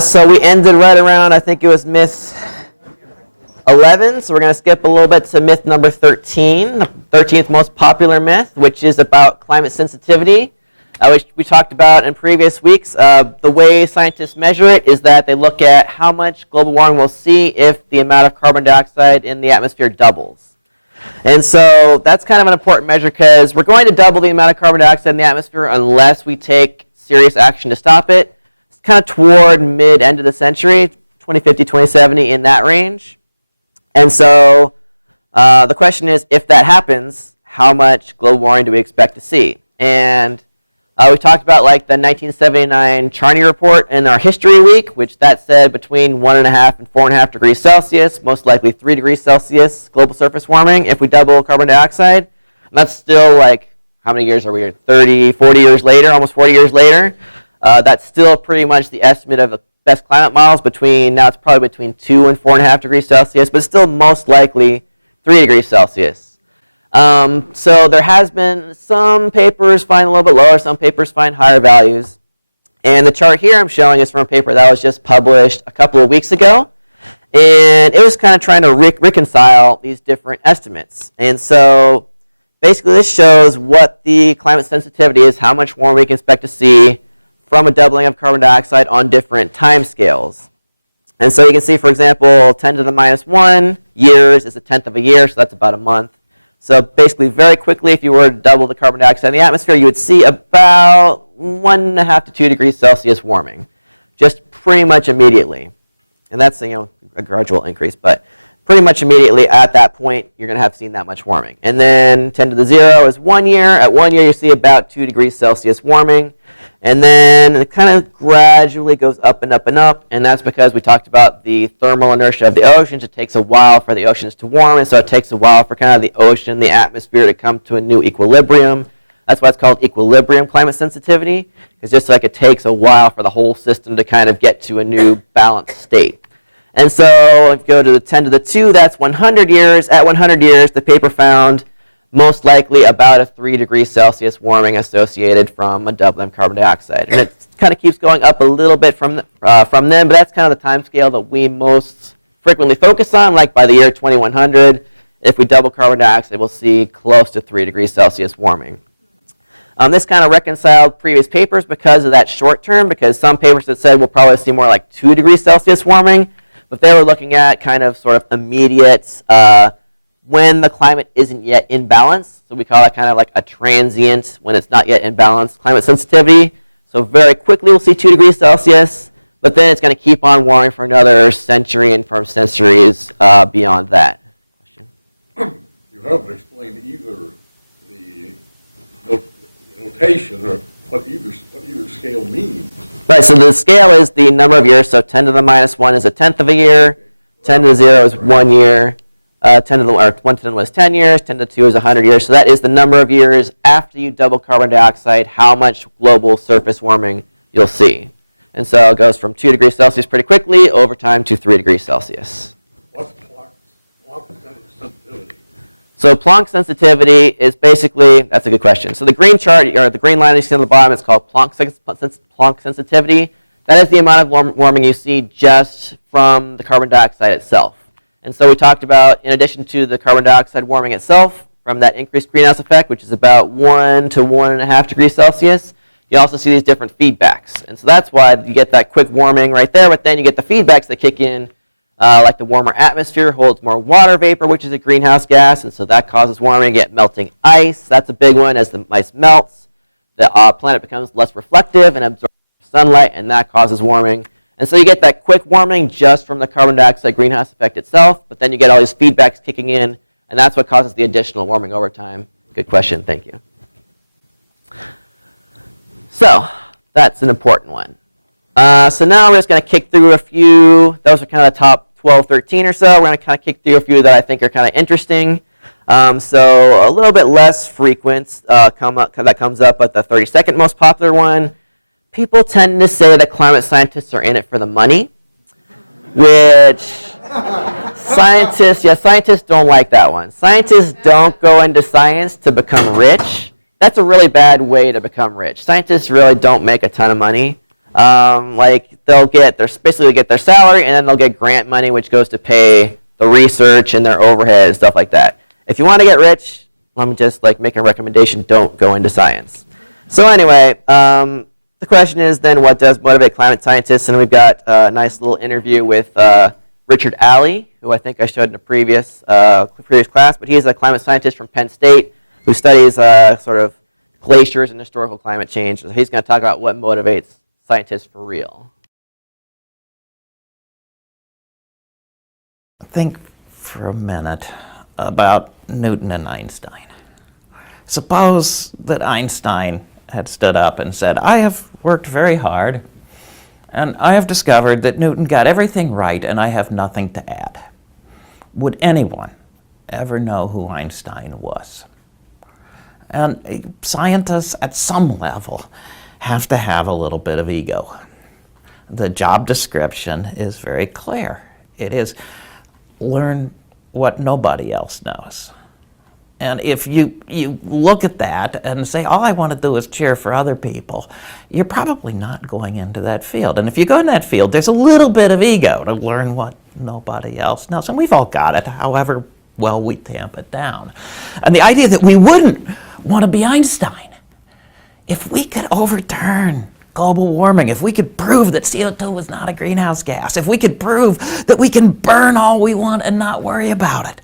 So we ended right around, I think it was myth 11, so we're going to skip a little bit to myth number 13, the 13th most popular myth, which is about climate sensitivity, which we talked about in previous weeks. The way scientists measure it is that they look at how much global warming we'll see if the amount of carbon dioxide in the atmosphere doubles. And so that's kind of an important measure because we're going to double the amount of carbon dioxide in the atmosphere unless we take serious action to stop it. It's kind of toward mid-end of the century, 2050, 2070, in that range. And so the question is, if that happens, how much global warming do we expect to see? And we talked about like the 1979 Charney report in our history week, which that said between 1.5 and 4.5 degrees Celsius, most likely 3 degrees Celsius global surface warming if we double carbon dioxide. And that's still like, how many years are we here? 30, 40 years later, almost 40 years later. That's still pretty much the estimate of the best climate models now it's probably between 2 and 4.5 degrees Celsius, but still most likely 3 degrees Celsius. So there has been some papers find a little bit lower, some papers find higher values. And the chart here I'm showing is from a paper that was just published a couple of weeks ago. And it was kind of trying to reconcile these different estimates. And so basically this shows what the climate sensitivity is, how much warming we can expect to see from a doubling of carbon dioxide on different time scales. And so you can see, for example, 10 to the minus 1 years is a tenth of a year, so that's about a month. So basically, very quickly, if you were to double the carbon dioxide in the atmosphere, you would see about 1.5 to 2 degrees Celsius warming, just pretty much immediately. And that's a gradual increase, but pretty much immediately at that point, you're going to have seen that much warming. And then 10 to the 0 is 1 year. At 1 year, you see about 2 degrees Celsius warming. And then it kind of gradually goes up and up and up, and that's because we talked about the thermal inertia of the oceans. It takes a while for the oceans to warm, and so it takes a while for kind of the ocean, the atmosphere to come to a new equilibrium. That's why it's called equilibrium climate sensitivity, because just like it takes a while for the whole system to kind of get to a new balanced state. And so if you go to the 10 to the 2, that's 100 years. At 100 years, the paper found most likely about a 3 degrees Celsius warming associated from a doubling of carbon dioxide. And it kind of keeps going up a little bit from then, but that's kind of the time scale that we most frequently focus on. Like by the year 2100, if we double carbon dioxide, we'll see close to 3 degrees Celsius warming. This kind of reconciled previous papers because of that short term, because some papers had said we'll probably see more like 2 degrees Celsius warming, but they were looking at kind of sort of immediate when the climate isn't yet in balance. So we call that kind of like a transient, when it's not yet in balance, climate sensitivity. So very quickly we'll see 2 degrees Celsius, but then it's going to keep on warming for another century and for centuries beyond that. Question? You haven't explained either the notation or what either scale means. Right, so the scale is the number of years. So 10 to the minus 1 is a tenth of a year. 10 to the 0 is 1 year. 1 to the 1 is 10 years, 10 to the 2 is 100 years. So that is the number of years after you double carbon dioxide, how much global surface warming you'll see. And so it goes from 2 degrees Celsius pretty quickly over time to 3 degrees Celsius. What's Planck sensitivity? So Planck sensitivity is basically, that's a good question. So the green chart, or the green line you see on the bottom, it's called Planck sensitivity. That is the amount of warming you see just from the carbon dioxide itself. And so we talked about, in addition to the carbon dioxide warming itself, from that increased greenhouse effect, which is about 1 to 1.5 degrees Celsius, you also see these different feedbacks. And so that's why you get that quick warming right there, but then you get the feedbacks that kick in, like the warmer atmosphere holds more water vapor, which is a greenhouse gas, and so that causes warming. You get melting ice. That's a big one. As the ice melts, the planet becomes less reflective and absorbs sunlight, and that causes warming. And so you get that quick warming just from the carbon dioxide greenhouse effect itself, but then you get all these feedbacks kicking in, and that's what causes the additional warming over time. Good question, thank you. So that's an important one. So now we're just going to kick through a few. Those are kind of the top 12, 13 or so. We're going to kind of kick through a few that I think are kind of interesting. So a little bit less frequent that comes up, but the 32nd most popular one. People tend to say that climate scientists are in it for the money, which scientists don't like that one. Scientists don't go into science to become rich. That's a really bad way to become rich. Scientists really don't make a ton of money. Like they'll get basically get their salary, and then they'll get grant money, which goes to pay the research and their overhead and stuff like that. If you want to get rich, let me just like make a recommendation: don't go into science. So anyway, the question is then, what does motivate climate scientists? And we've got a nice little interview with Richard Alley, who I think I showed in a previous class, but he's a climate scientist from Penn State who studies sort of glaciers and historical climate change. So he's going to talk about what motivates scientists for real. Think for a minute about Newton and Einstein. Suppose that Einstein had stood up and said, I have worked very hard, and I have discovered that Newton got everything right, and I have nothing to add. Would anyone ever know who Einstein was? And scientists at some level have to have a little bit of ego. The job description is very clear. It is learn what nobody else knows. And if you look at that and say, all I want to do is cheer for other people, you're probably not going into that field. And if you go in that field, there's a little bit of ego to learn what nobody else knows. And we've all got it, however well we tamp it down. And the idea that we wouldn't want to be Einstein, if we could overturn global warming, if we could prove that CO2 was not a greenhouse gas, if we could prove that we can burn all we want and not worry about it,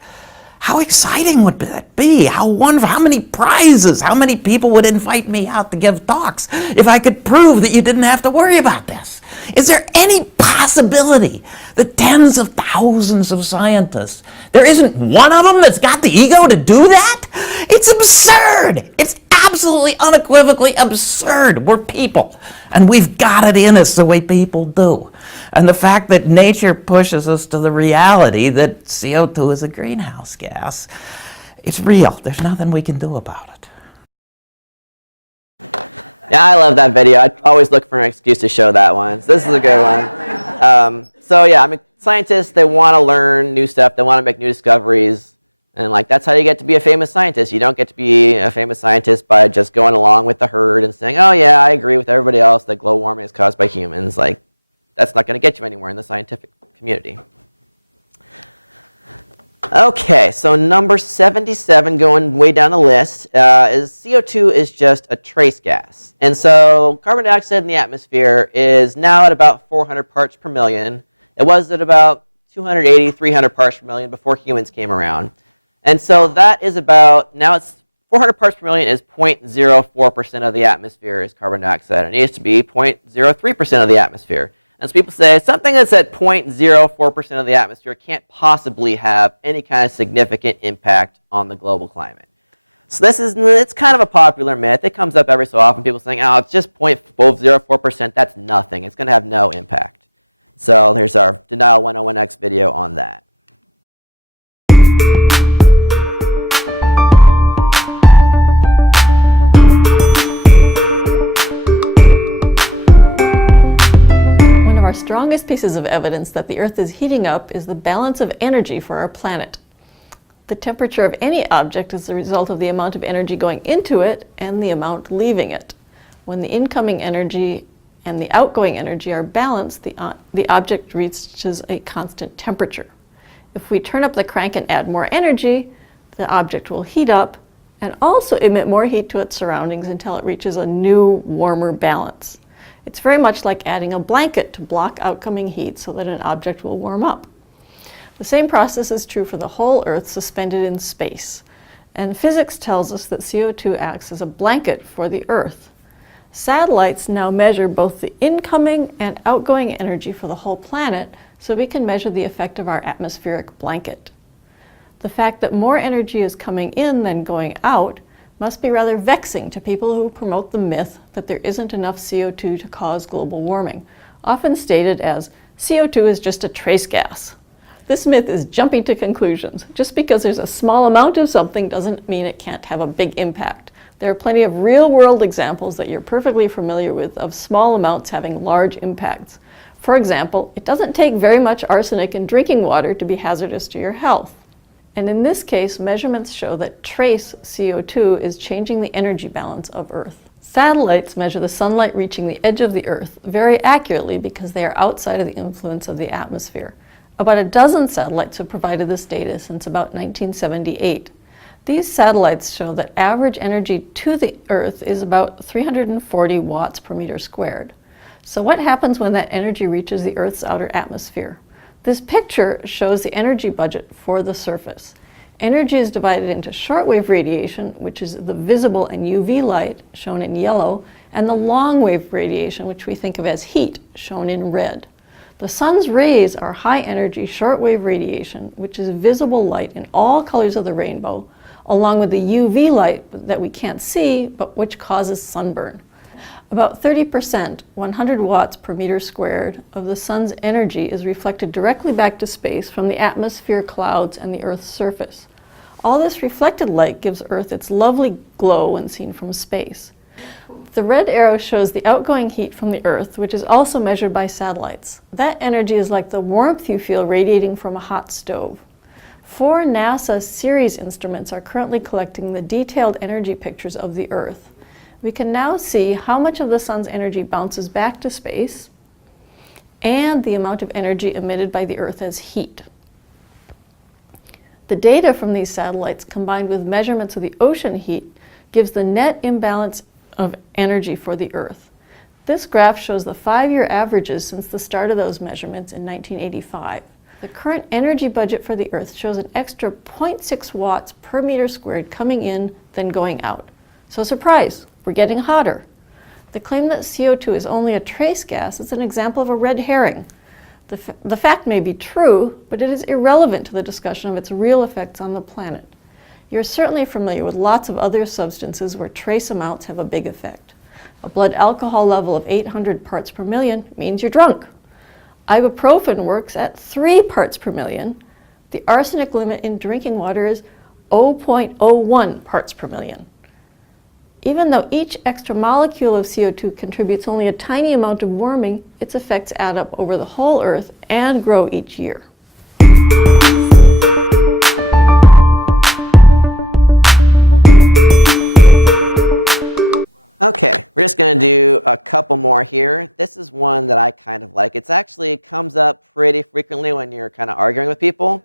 how exciting would that be? How wonderful, how many prizes, how many people would invite me out to give talks if I could prove that you didn't have to worry about this? Is there any possibility that tens of thousands of scientists, there isn't one of them that's got the ego to do that? It's absurd. It's absolutely unequivocally absurd. We're people, and we've got it in us the way people do. And the fact that nature pushes us to the reality that CO2 is a greenhouse gas, it's real. There's nothing we can do about it. Yeah, I love that video. I always look for an excuse to show that one. So this is a good one. So yeah, I mean, scientists, they want to learn new stuff. They want to make new discoveries. And like that's how you get to be a famous scientist. You don't get to be a famous scientist by just going along with the herd and saying, oh yeah, I agree with everybody else that global warming is caused by humans. Like, that's not going to get you anywhere in the scientific community. Okay, so number 77, going way down the list, is CO2 is just a trace gas. And so carbon dioxide in the atmosphere is now at about 400 parts per million. It was at about 280, 300 parts per million before humans came around. And so that is about, now it's 400 parts per million is 0.04% of the atmosphere is carbon dioxide. It needs to be 0.03% of the atmosphere. And so people say something that's at 0.04% of the atmosphere can't possibly have any kind of significant impact on the global climate. So it's kind of a popular myth. It comes up every so often, people saying, oh, it's just 0.04%, that's nothing. It's going to have no impact. So here's our Denial 101X video on that. Our strongest pieces of evidence that the Earth is heating up is the balance of energy for our planet. The temperature of any object is the result of the amount of energy going into it and the amount leaving it. When the incoming energy and the outgoing energy are balanced, the object reaches a constant temperature. If we turn up the crank and add more energy, the object will heat up and also emit more heat to its surroundings until it reaches a new, warmer balance. It's very much like adding a blanket to block outcoming heat so that an object will warm up. The same process is true for the whole Earth suspended in space. And physics tells us that CO2 acts as a blanket for the Earth. Satellites now measure both the incoming and outgoing energy for the whole planet, so we can measure the effect of our atmospheric blanket. The fact that more energy is coming in than going out must be rather vexing to people who promote the myth that there isn't enough CO2 to cause global warming, often stated as CO2 is just a trace gas. This myth is jumping to conclusions. Just because there's a small amount of something doesn't mean it can't have a big impact. There are plenty of real-world examples that you're perfectly familiar with of small amounts having large impacts. For example, it doesn't take very much arsenic in drinking water to be hazardous to your health. And in this case, measurements show that trace CO2 is changing the energy balance of Earth. Satellites measure the sunlight reaching the edge of the Earth very accurately because they are outside of the influence of the atmosphere. About a dozen satellites have provided this data since about 1978. These satellites show that average energy to the Earth is about 340 watts per meter squared. So what happens when that energy reaches the Earth's outer atmosphere? This picture shows the energy budget for the surface. Energy is divided into shortwave radiation, which is the visible and UV light, shown in yellow, and the long-wave radiation, which we think of as heat, shown in red. The sun's rays are high-energy shortwave radiation, which is visible light in all colors of the rainbow, along with the UV light that we can't see, but which causes sunburn. About 30%, 100 watts per meter squared, of the sun's energy is reflected directly back to space from the atmosphere, clouds, and the Earth's surface. All this reflected light gives Earth its lovely glow when seen from space. The red arrow shows the outgoing heat from the Earth, which is also measured by satellites. That energy is like the warmth you feel radiating from a hot stove. 4 NASA Ceres instruments are currently collecting the detailed energy pictures of the Earth. We can now see how much of the sun's energy bounces back to space and the amount of energy emitted by the Earth as heat. The data from these satellites, combined with measurements of the ocean heat, gives the net imbalance of energy for the Earth. This graph shows the 5-year averages since the start of those measurements in 1985. The current energy budget for the Earth shows an extra 0.6 watts per meter squared coming in than going out. So surprise, we're getting hotter. The claim that CO2 is only a trace gas is an example of a red herring. The fact may be true, but it is irrelevant to the discussion of its real effects on the planet. You're certainly familiar with lots of other substances where trace amounts have a big effect. A blood alcohol level of 800 parts per million means you're drunk. Ibuprofen works at 3 parts per million. The arsenic limit in drinking water is 0.01 parts per million. Even though each extra molecule of CO2 contributes only a tiny amount of warming, its effects add up over the whole Earth and grow each year. Okay, we're just going to do a couple more here. This is one that I kind of like. It actually comes up pretty frequently when you're kind of arguing with people.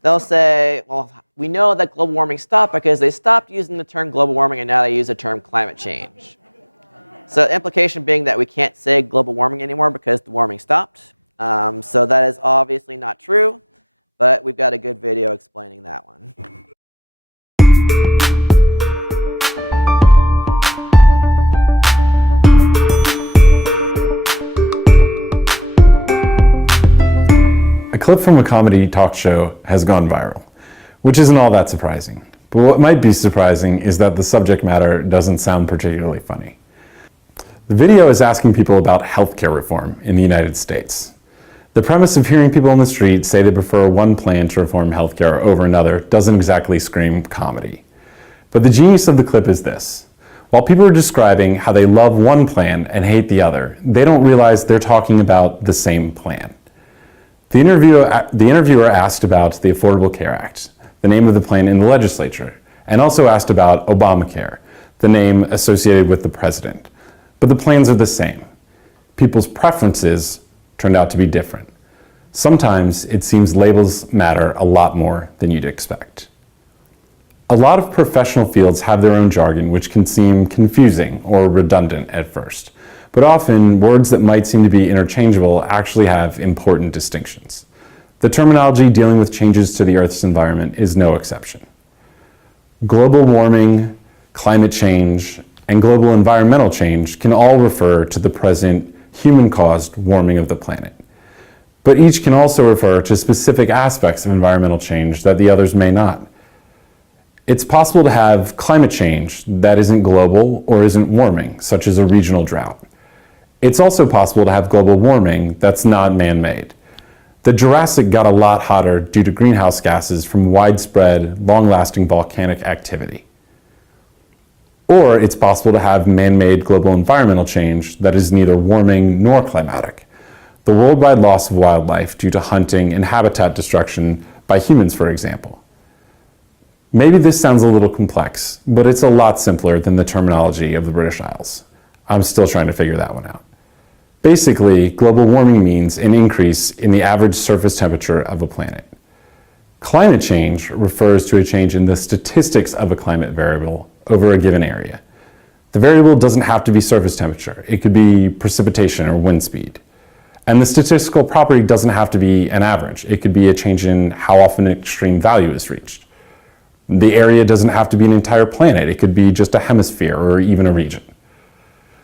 They'll say, well, we know that global warming stopped because they stopped using the term global warming and now they use the term climate change. So the implication being that we can't say global warming anymore because the warming stopped. So that is obviously not true, but we've got a good video explaining that one. A clip from a comedy talk show has gone viral, which isn't all that surprising. But what might be surprising is that the subject matter doesn't sound particularly funny. The video is asking people about healthcare reform in the United States. The premise of hearing people on the street say they prefer one plan to reform healthcare over another doesn't exactly scream comedy. But the genius of the clip is this. While people are describing how they love one plan and hate the other, they don't realize they're talking about the same plan. The interviewer asked about the Affordable Care Act, the name of the plan in the legislature, and also asked about Obamacare, the name associated with the president. But the plans are the same. People's preferences turned out to be different. Sometimes it seems labels matter a lot more than you'd expect. A lot of professional fields have their own jargon, which can seem confusing or redundant at first. But often, words that might seem to be interchangeable actually have important distinctions. The terminology dealing with changes to the Earth's environment is no exception. Global warming, climate change, and global environmental change can all refer to the present human-caused warming of the planet. But each can also refer to specific aspects of environmental change that the others may not. It's possible to have climate change that isn't global or isn't warming, such as a regional drought. It's also possible to have global warming that's not man-made. The Jurassic got a lot hotter due to greenhouse gases from widespread, long-lasting volcanic activity. Or it's possible to have man-made global environmental change that is neither warming nor climatic. The worldwide loss of wildlife due to hunting and habitat destruction by humans, for example. Maybe this sounds a little complex, but it's a lot simpler than the terminology of the British Isles. I'm still trying to figure that one out. Basically, global warming means an increase in the average surface temperature of a planet. Climate change refers to a change in the statistics of a climate variable over a given area. The variable doesn't have to be surface temperature. It could be precipitation or wind speed. And the statistical property doesn't have to be an average. It could be a change in how often an extreme value is reached. The area doesn't have to be an entire planet. It could be just a hemisphere or even a region.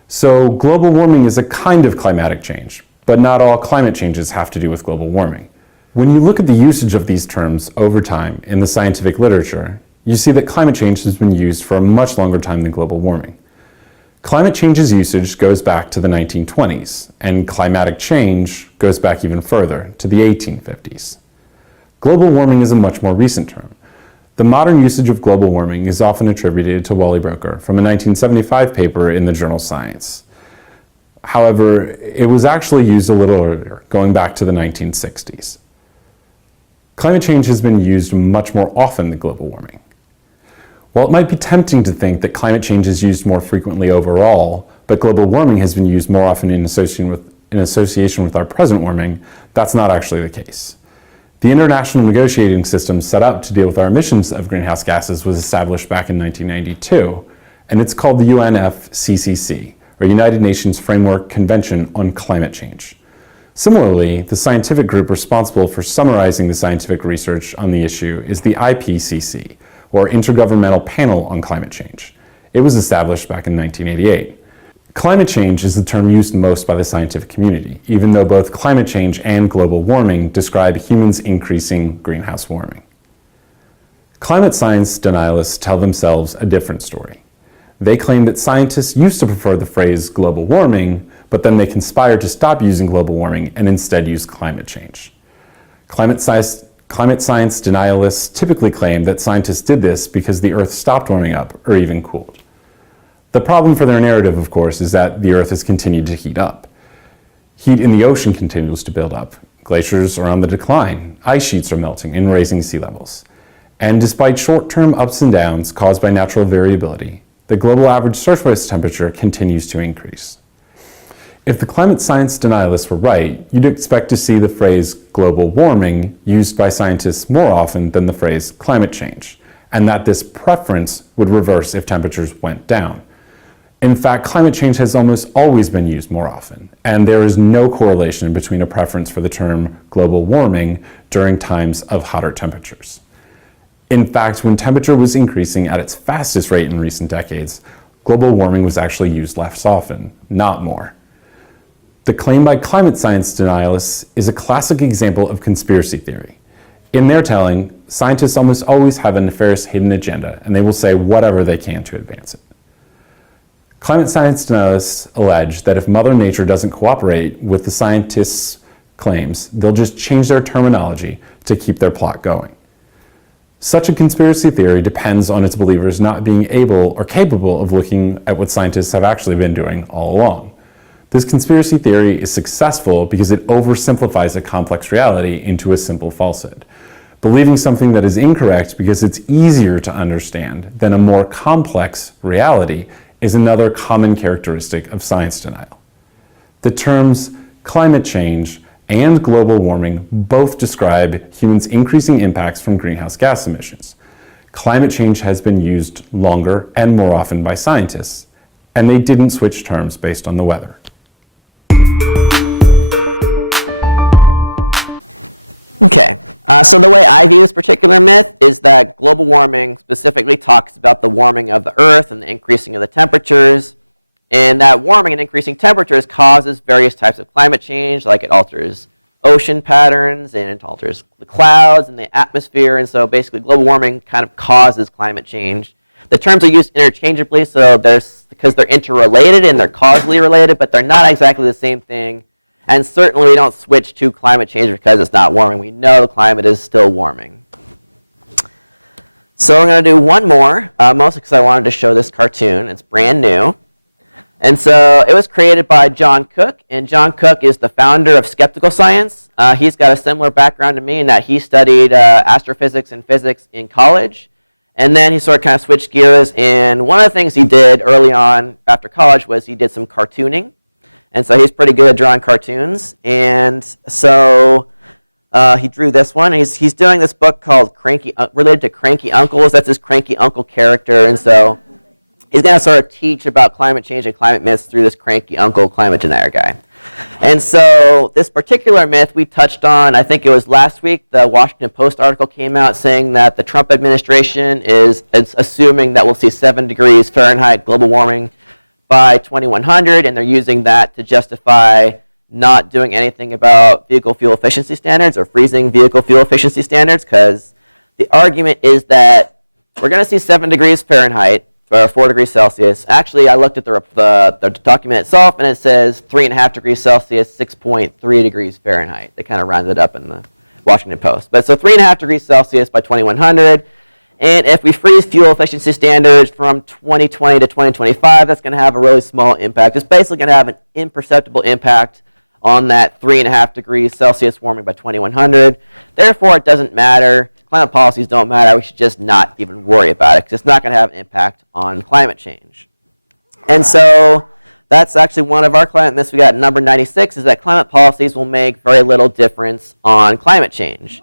So global warming is a kind of climatic change, but not all climate changes have to do with global warming. When you look at the usage of these terms over time in the scientific literature, you see that climate change has been used for a much longer time than global warming. Climate change's usage goes back to the 1920s, and climatic change goes back even further, to the 1850s. Global warming is a much more recent term. The modern usage of global warming is often attributed to Wally Broecker from a 1975 paper in the journal Science. However, it was actually used a little earlier, going back to the 1960s. Climate change has been used much more often than global warming. While it might be tempting to think that climate change is used more frequently overall, but global warming has been used more often in association with our present warming, that's not actually the case. The international negotiating system set up to deal with our emissions of greenhouse gases was established back in 1992, and it's called the UNFCCC, or United Nations Framework Convention on Climate Change. Similarly, the scientific group responsible for summarizing the scientific research on the issue is the IPCC, or Intergovernmental Panel on Climate Change. It was established back in 1988. Climate change is the term used most by the scientific community, even though both climate change and global warming describe humans increasing greenhouse warming. Climate science denialists tell themselves a different story. They claim that scientists used to prefer the phrase global warming, but then they conspired to stop using global warming and instead use climate change. Climate science denialists typically claim that scientists did this because the Earth stopped warming up or even cooled. The problem for their narrative, of course, is that the Earth has continued to heat up. Heat in the ocean continues to build up. Glaciers are on the decline. Ice sheets are melting and raising sea levels. And despite short-term ups and downs caused by natural variability, the global average surface temperature continues to increase. If the climate science denialists were right, you'd expect to see the phrase global warming used by scientists more often than the phrase climate change, and that this preference would reverse if temperatures went down. In fact, climate change has almost always been used more often, and there is no correlation between a preference for the term global warming during times of hotter temperatures. In fact, when temperature was increasing at its fastest rate in recent decades, global warming was actually used less often, not more. The claim by climate science denialists is a classic example of conspiracy theory. In their telling, scientists almost always have a nefarious hidden agenda, and they will say whatever they can to advance it. Climate science denialists allege that if Mother Nature doesn't cooperate with the scientists' claims, they'll just change their terminology to keep their plot going. Such a conspiracy theory depends on its believers not being able or capable of looking at what scientists have actually been doing all along. This conspiracy theory is successful because it oversimplifies a complex reality into a simple falsehood. Believing something that is incorrect because it's easier to understand than a more complex reality is another common characteristic of science denial. The terms climate change and global warming both describe humans' increasing impacts from greenhouse gas emissions. Climate change has been used longer and more often by scientists, and they didn't switch terms based on the weather. Okay, so the way I view this particular myth is that global warming specifically talks about the warming of the Earth and the increasing of the temperatures, and that warming and increasing temperatures causes various types of climate change, like it alters ocean patterns and it alters the clouds and the atmosphere, and so basically global warming kind of causes climate change. The terms are used interchangeably, so because they're interrelated and they're causally related, but they're not exactly the same thing. And certainly we don't switch to climate change because it's not warming. We know the climate is still warming. So I'm going to do one more, mostly because I wanted to show this cartoon. It's brand new. And so it was created by John Cook, and John Cook is the founder of Skeptical Science. He's got a similar background to me in that he studied astrophysics and physics in college. And then he sort of kind of switched gears, and one of the things he did early on after college was he did some cartooning. And so he's pretty good at drawing cartoons. And so he drew this one. He's doing this book called related to Cranky Uncles. That's his Cranky Uncle character. And so he's going to sort of teach about climate change and climate myths through this Cranky Uncle climate denier guy. And so this particular myth we touched on, I think it was last week, the Washington Post article came out saying that the Trump administration is assuming that we'll see 7 degrees Fahrenheit global warming by 2100, and they're using that to justify not doing anything about vehicle fuel efficiency standards or freezing vehicle fuel efficiency standards, because the argument is that we're going to see 7 degrees Fahrenheit, or 4 degrees Celsius. Actually, I looked at the document itself, and it says 3.5 degrees Celsius, 6.3 degrees Fahrenheit. They kind of rounded up in the Washington Post. But so 3.5 degrees Celsius by 2100. And if we freeze fuel efficiency standards from 2020 to 2025, that's going to have a really small impact. It's basically going to have an imperceptible impact on that 3.5 degrees Celsius warming by 2100. Therefore, it doesn't matter. Climate policies don't matter. We should just not even worry about it because it's not going to have an impact on climate change. And so that's actually one of our climate myths we got number 96, is that climate policies will make very little difference on climate change.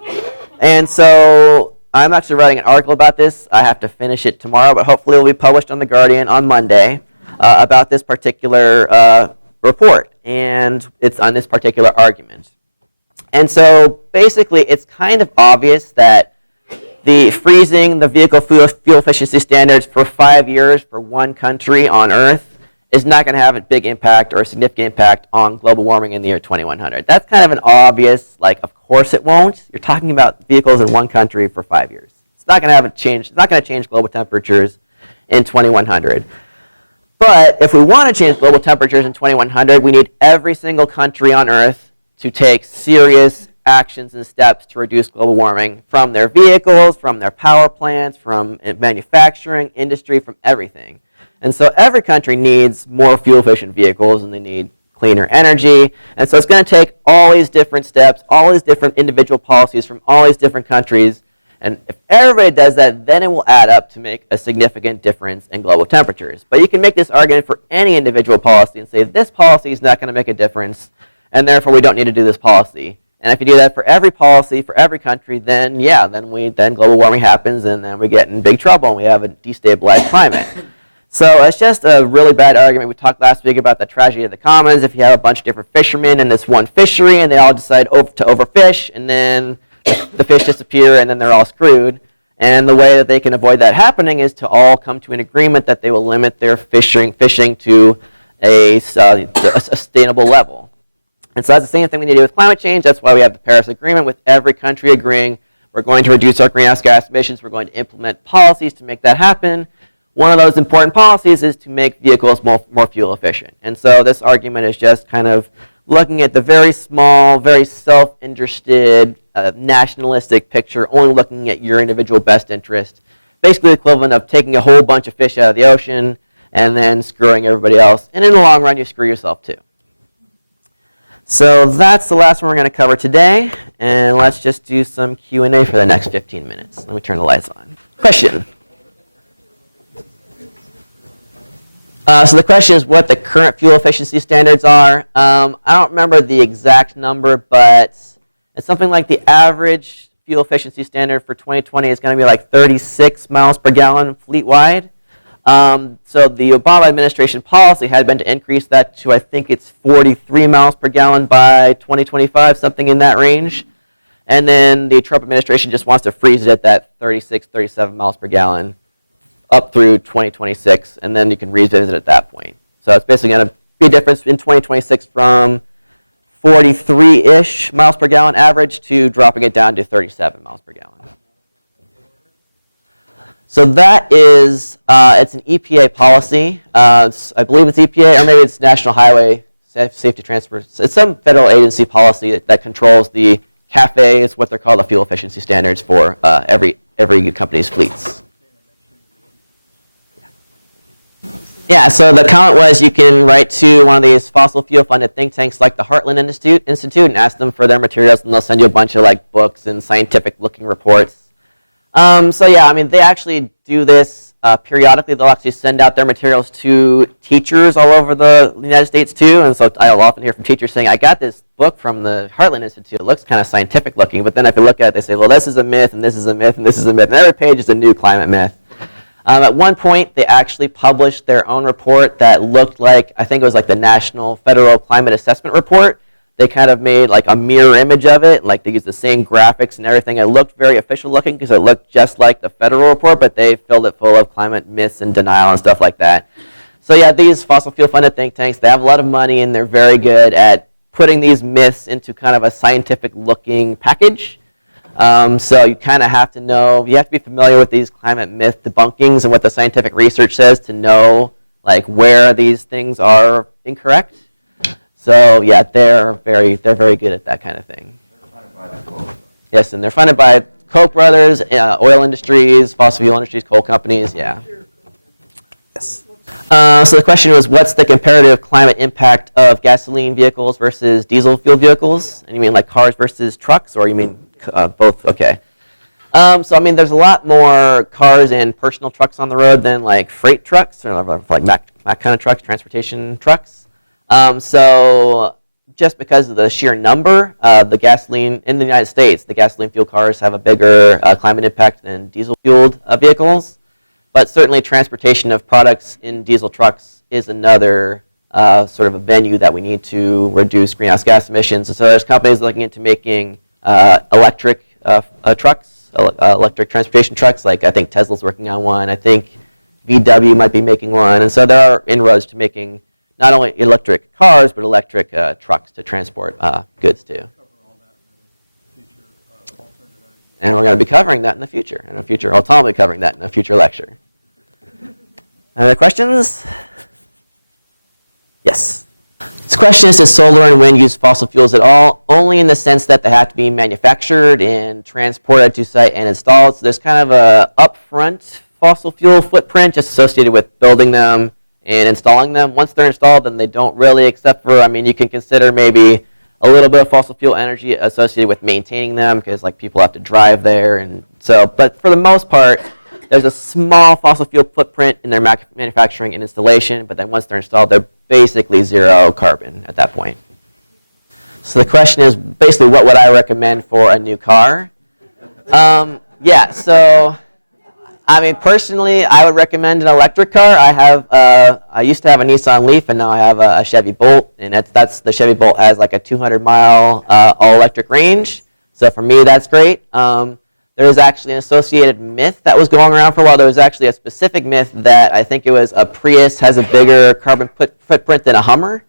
And so I'm actually writing an article about this. I have to finish it tomorrow, but hopefully it will be published on The Guardian on Monday about this particular report. And it's on this particular argument. And so basically it's kind of obvious that the freezing the vehicle fuel efficiency standards for 5 years for one country on Earth is not going to have a big impact or a significant impact on global warming in the year 2100. That's kind of an obvious, like, of course it won't. You're talking about vehicles in one country for 5 years. It's not going to have a change. It's not going to change global temperatures in 2100. But if we want to change global temperatures in 2100, we need every single country on Earth to take serious actions and steps to reduce global warming from their vehicles, from their power plants, from manufacturing, industry, from everything. And so every country needs more fuel-efficient vehicles, and they need cleaner energy. And so it's going to take all these different steps, all these different individual policies from all these different countries. And if everybody does that, then it will add up to make a significant difference in global temperatures. But you can make this argument for any individual policy and say this policy is not going to make a difference, and therefore we don't need to do this policy. And if you do that for every policy, for every country, then yeah, then global warming happens, and then we get in big trouble, and we have a destabilized climate. So it's just a really bad argument. We talked last week about the tragedy of the commons. If you have a bunch of different fishermen in this one fishery, and they all decide to overfish, and then the fish disappear, and then they're all screwed. And the way that they can avoid that happening is to all come to an agreement that they will limit their fishing to a sustainable level. And so that's the same thing we need to do with climate change. That's why we have the Paris Agreement, with every country agreeing we're going to reduce our greenhouse gas emissions. We're going to implement policies to make that happen. One of those important policies is to make vehicles more fuel efficient. And so this argument is just kind of looking at the very small, very self-interested, nationalistic picture, only looking at your individual best interest. Basically the equivalent of taking a whole bunch of fish out of the ocean and then screwing everybody else. And in the long run, you screw yourself too. So that's the last one we're going to cover today, and let's just do some Q&A for the next 15 minutes. Let me turn the lights on. Question? So the question is what the current fuel efficiency standards are. I don't remember the exact number, but it's something like the average fuel efficiency standard for 2020 is going to be like 36 miles per gallon fleet-wide. So the Obama administration policy had been to increase that to, I think it's 43 miles per gallon by 2025, something in that range. And then the Trump administration just wants to freeze it at that 36, 37 miles per gallon up through 2026, and then you can revisit at that point. So it's basically going to be a difference in 2026 from 43-ish miles per gallon average to dropping it down to 37 miles per gallon. So that is, it's an EPA policy. I believe it's EPA, or maybe it's National Highway Safety Transport. It's some federal agency policy that controls the CAFEs, what they're called, the fuel efficiency standards for every company's fleets. Yeah, so the comment was you can write to one of these fossil fuel funded think tanks like the Heartland Institute and ask them for their materials, and they'll send you a bunch of like books and scientific looking reports. So yeah, I mean, they actually do this periodically. They'll actually send out their materials to teachers all over the United States too. And so I'll often hear from teachers saying, I got this book from the Heartland Institute. It looks kind of scientific looking. But then if you look at it, they say, well, this is a myth, and this is a myth, and this is a myth. And every page is a new climate myth. At one point, they actually published their own report that looked like, I think it was like the National Federal Climate Assessment Report. They kind of made like a mirror image of it, like they used the same graphics and everything. It looked very official looking because it looked just like the federal report, but they filled it full of climate myths and denial and stuff like that. So yeah, these fossil fuel funded think tanks, they have a lot of money and they're very good at putting these myths into kind of a scientific looking package. So you kind of have to know, you have to be familiar with these climate myth debunkings and what the scientific research says to know like where these things are incorrect. So yeah, they're very good at that kind of thing. Yes, and they're funded by Koch brothers, oil industries, fossil fuel industries, coal companies. Yeah. Yes. So the question was, what's the comparative climate impact of gasoline vehicles versus diesel fuel vehicles? And you mean like cars versus trucks, or you mean both? Okay. So I mean, there's a lot more cars and personal trucks on the road than like freight trucks or like Mack kind of trucks, transportation trucks. So just because of the sheer number, the gasoline in the United States, the gasoline fuel cars have a bigger climate impact than diesel fueled vehicles. But certainly transportation of products in diesel trucks is another sort of a venue that we need to reduce greenhouse gas emissions. And so there's companies looking into making electric trucks, electric transportation trucks. Like I think Tesla's working on one. I think VW might be making one. And so there are inroads to making not only electric cars, but electric trucks to transport goods too. And we're going to be covering that in the future. In a future, I'll be covering that in a future lecture. Any other questions? Yes. This question is, does solar and wind use fossil fuels at all? Only in the sense that they have to be manufactured and transported to site and installed. So there's kind of a upfront fossil fuel footprint just associated with building them and installing them. Once they're installed, then they don't really, except for, I mean, you can consider maybe a little bit of fossil fuel energy associated with maintaining them because like people have to drive there. And so, but for the most part, there's a small fossil fuel footprint in their manufacturing and installation, but then once they're installed, they're basically zero carbon at that point. So the question is basically, what would I recommend for a new car? Yeah, so I mean, personally, I would recommend an electric car. I used to have a Nissan Leaf, and now I have a Chevy Bolt, and that's the Chevy Bolt has like a 200-mile all-electric range. So for me, that's great. There was actually an associated myth that was going around for a while. There was actually a specific myth that I think it was a Prius has a bigger carbon footprint than a Hummer,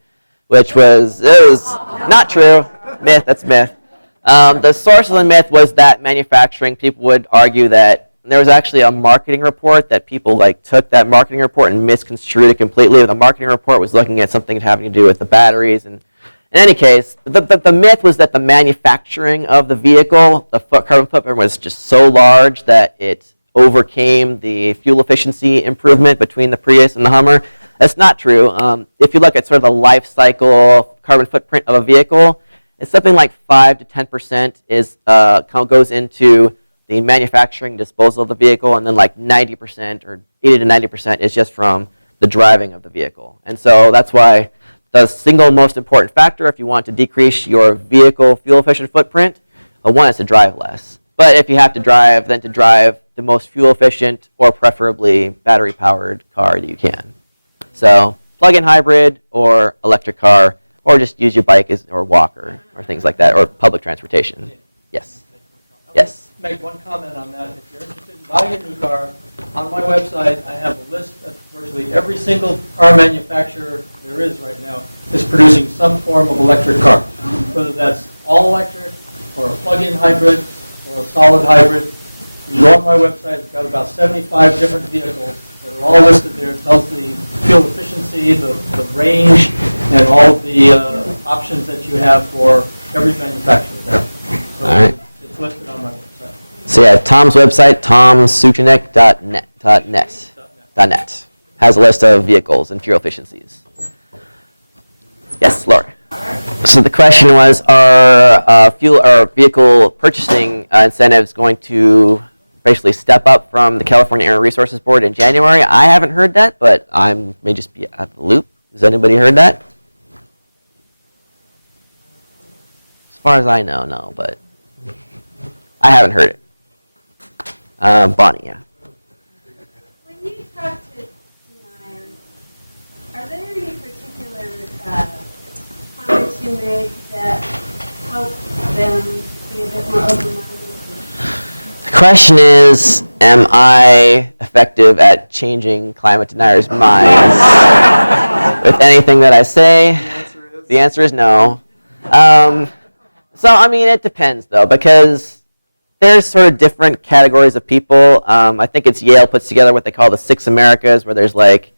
which was not true. Myth, that's myth. The source of the myth was that manufacturing people would argue that there was actually a marketing report that people like took that marketing report and misconstrued it completely. The marketing report was looking at something having to do with the batteries. And in any case, the myth was that the manufacturing of the vehicle, the carbon footprint was just so large that it overcame the fuel efficiency improvement between the Prius and the Hummer. That's not true. If you look at sort of the life cycle carbon footprint of a vehicle, it's something like 5 to 10% goes into the manufacturing disposal of the vehicle, and then like 90% or 80 to 90% is just from the driving of the vehicle. And so that's why the single most important factor if you want to decrease your vehicle fuel efficient footprint, one is to drive less. But if you have to drive, then to drive the most fuel efficient or preferably battery powered car that you can. So plug-in hybrid or electric car, or just use your bike or walker or things like that, or public transportation. Yes. Yes. Make one comment on that. If you're interested in buying a new car, on my website I have a list of virtually every single car manufacturer there is right now is producing some form of electric car, whether that's all electric or a plug-in hybrid or a solid hybrid. You go on my website, it's got about 75 different vehicles that are all listed there. It tells the fuel efficiency, the range, and all of the options that you have for every manufacturer there. So all right. It's listed on my website. So yeah, Tom's website, tomsuchanek.net, has a list of vehicles and fuel efficiencies. Yes, Laura. So the question was, are fuel or vehicle purchasing incentives going to basically step up from the California Air Resources Board in January. I haven't heard that, but I may just be out of the loop. Has anybody heard that? As far as I know, no, but I haven't heard it. Bonnie, yeah. When you talk to deniers, are there any particular comments you make that help them be a bit more open-minded? The question is, am I effective at changing climate deniers' minds with anything that I say? The answer is no. So, I mean, it depends, though, because there's sort of different categories of people. I think it's Yale puts together what they call the Six Americas, where there's like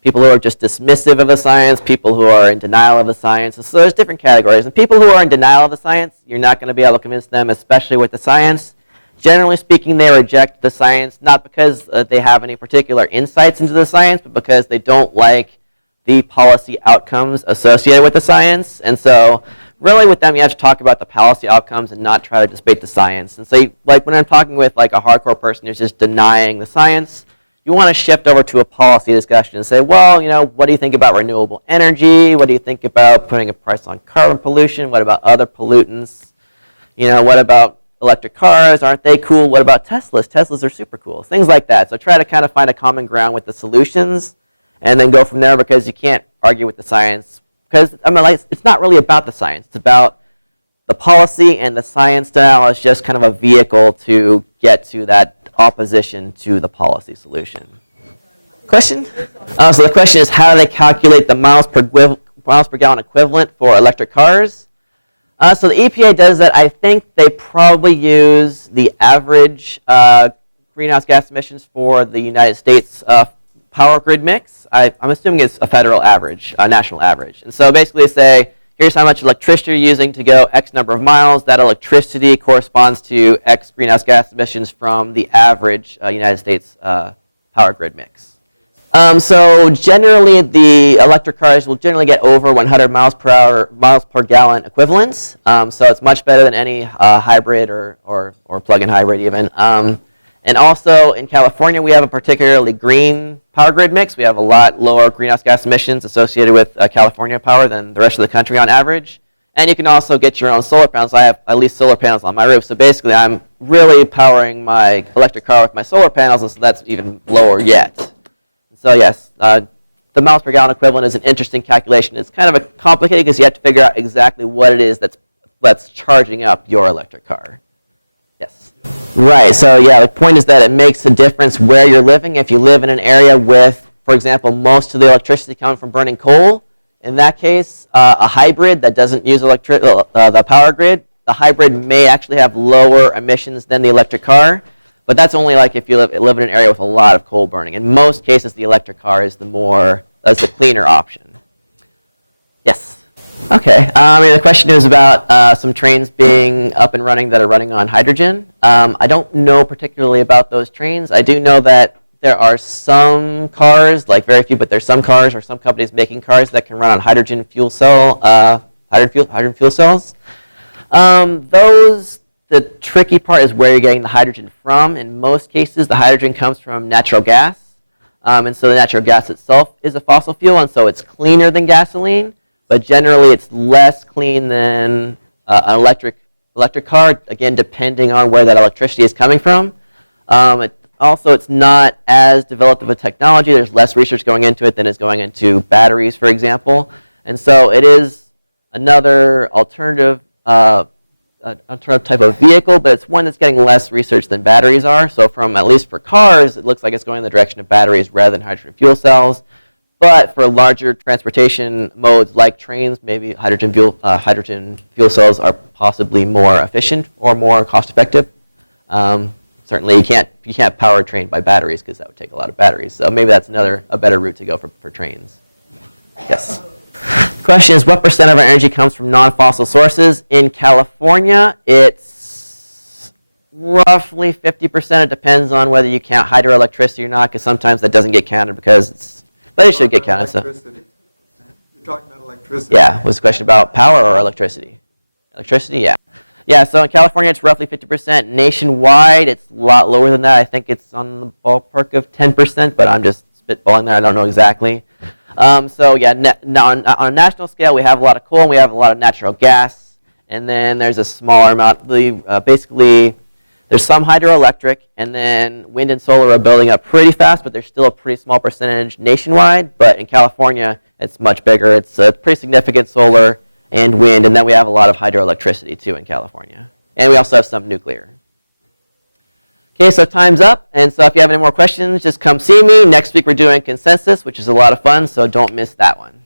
people who are just dismissive of the science, people who are in denial of the science. So there's different categories. And people who are in denial of the science, you're not going to be able to convince them, especially with the science. Generally speaking, they reject the science, not because they have any particular insights into the science, but because they don't like the policy outcomes associated with the science. And so really with them, you have to talk about the policy outcomes and not try to debate the science. And so like when I'm talking with like a hardcore person who's just denying the science, you want to shift over to a policy discussion and say, well, you know, what do you think about renewable energy? What do you think about putting a price on carbon pollution? What about other pollutants? You know, what about electric cars? Aren't they cool? What about Teslas? Teslas are super cool. Things like that. So try to kind of find a common ground with the solutions and then go from there, because you can't argue with the science. Because I mean, like, it's not really about the science. It's about the policy, and the science denial is just kind of a vehicle to get to that opposition to the policy solution. Question? So the question is, how do they calculate the miles per gallon equivalent for electric cars? So the EPA does that. I think they probably use the average greenhouse gas emissions for the United States power grid mix. I'm assuming it's a federal average, a national average. And so basically they say, here's how much electricity you're using to go X number of miles. That electricity corresponds to X greenhouse gas emissions from the average United States power grid mix. So generally, the electric cars will generally get over 100 miles per gallon equivalents. So it's much better than any hybrid or plug-in hybrid even. And also in California, we have a particularly green power grid mix. We have a lot lower greenhouse gas emissions associated with California power than the rest of the country on average. And you can also get your own solar panels. I have at least solar panels on my roof. So basically, I'm really powering my electric car with my solar panels, and so that's even lower yet. So yes, the miles per gallon equivalent is an interesting calculation. It's kind of complicated because you have to figure out exactly what it is that's charging up your electric car. Yes. Right, so yeah, the point is that it makes a difference where you're living. If you live in an area with, for example, most of the electricity coming from burning coal, in that case, a hybrid that doesn't use the power grid, the hybrid may actually have lower emissions than the electric car, but that's only like if you live in an area with a lot of coal burning. In most cases, the electric car is the cleaner option. Yes. Okay, the question is about some trains being up and running that are running on hydrogen. I don't know particularly about those trains. I do know that there are some cars, like very few, but there's some cars or some companies making cars that can run on hydrogen fuel cells. The tricky part is where you're getting the hydrogen from. In most cases, the hydrogen comes from natural gas. And so the natural gas itself is a fossil fuel, and so it's cleaner than gasoline. But generally, it's less clean than an electric car, again, depending on where that electricity is coming from. It's not as developed of a technology. There's less research going into it than is going into batteries, for example. And so it is another alternative type of vehicle, but it's one that's getting less research than batteries are. So at least for cars, it looks like it's going in the direction of batteries rather than hydrogen fuel cells. But for larger transportation modes like trains, maybe hydrogen fuel cells are possibly more efficient or more cost-effective. Certainly, you can't power a train by batteries because that would take a lot of batteries. So maybe that's a better route to go for trains. Yes. The question is, what % of our energy comes from non-fossil sources? In California, it's roughly 50%. It depends on whether you count hydroelectricity or not, because sometimes that doesn't get counted but it should get counted. So. You're talking about electricity. Yeah. Was the question about power or electricity? Electricity, yeah. Yeah, so in California, it's roughly 50%. Nationwide, it's a lot lower than that. I think it's on the ballpark of 10%, but I'm just spitballing there. I don't know exactly. So yeah, on a national scale, we have a lot of coal and we have a lot of natural gas. And then there's a smaller amount. Basically, there's some hydroelectric, and then wind and solar are building up pretty fast, but there's still a pretty small percentage nationwide. But in California, it's much bigger. It's a pretty significant solar and wind, and then we have a lot of hydroelectricity too in California. And we also have some nuclear. Okay, so time's up, and so if you have any more questions, just come see me. Next week we're doing consensus, which is a lot of fun, so don't miss that one.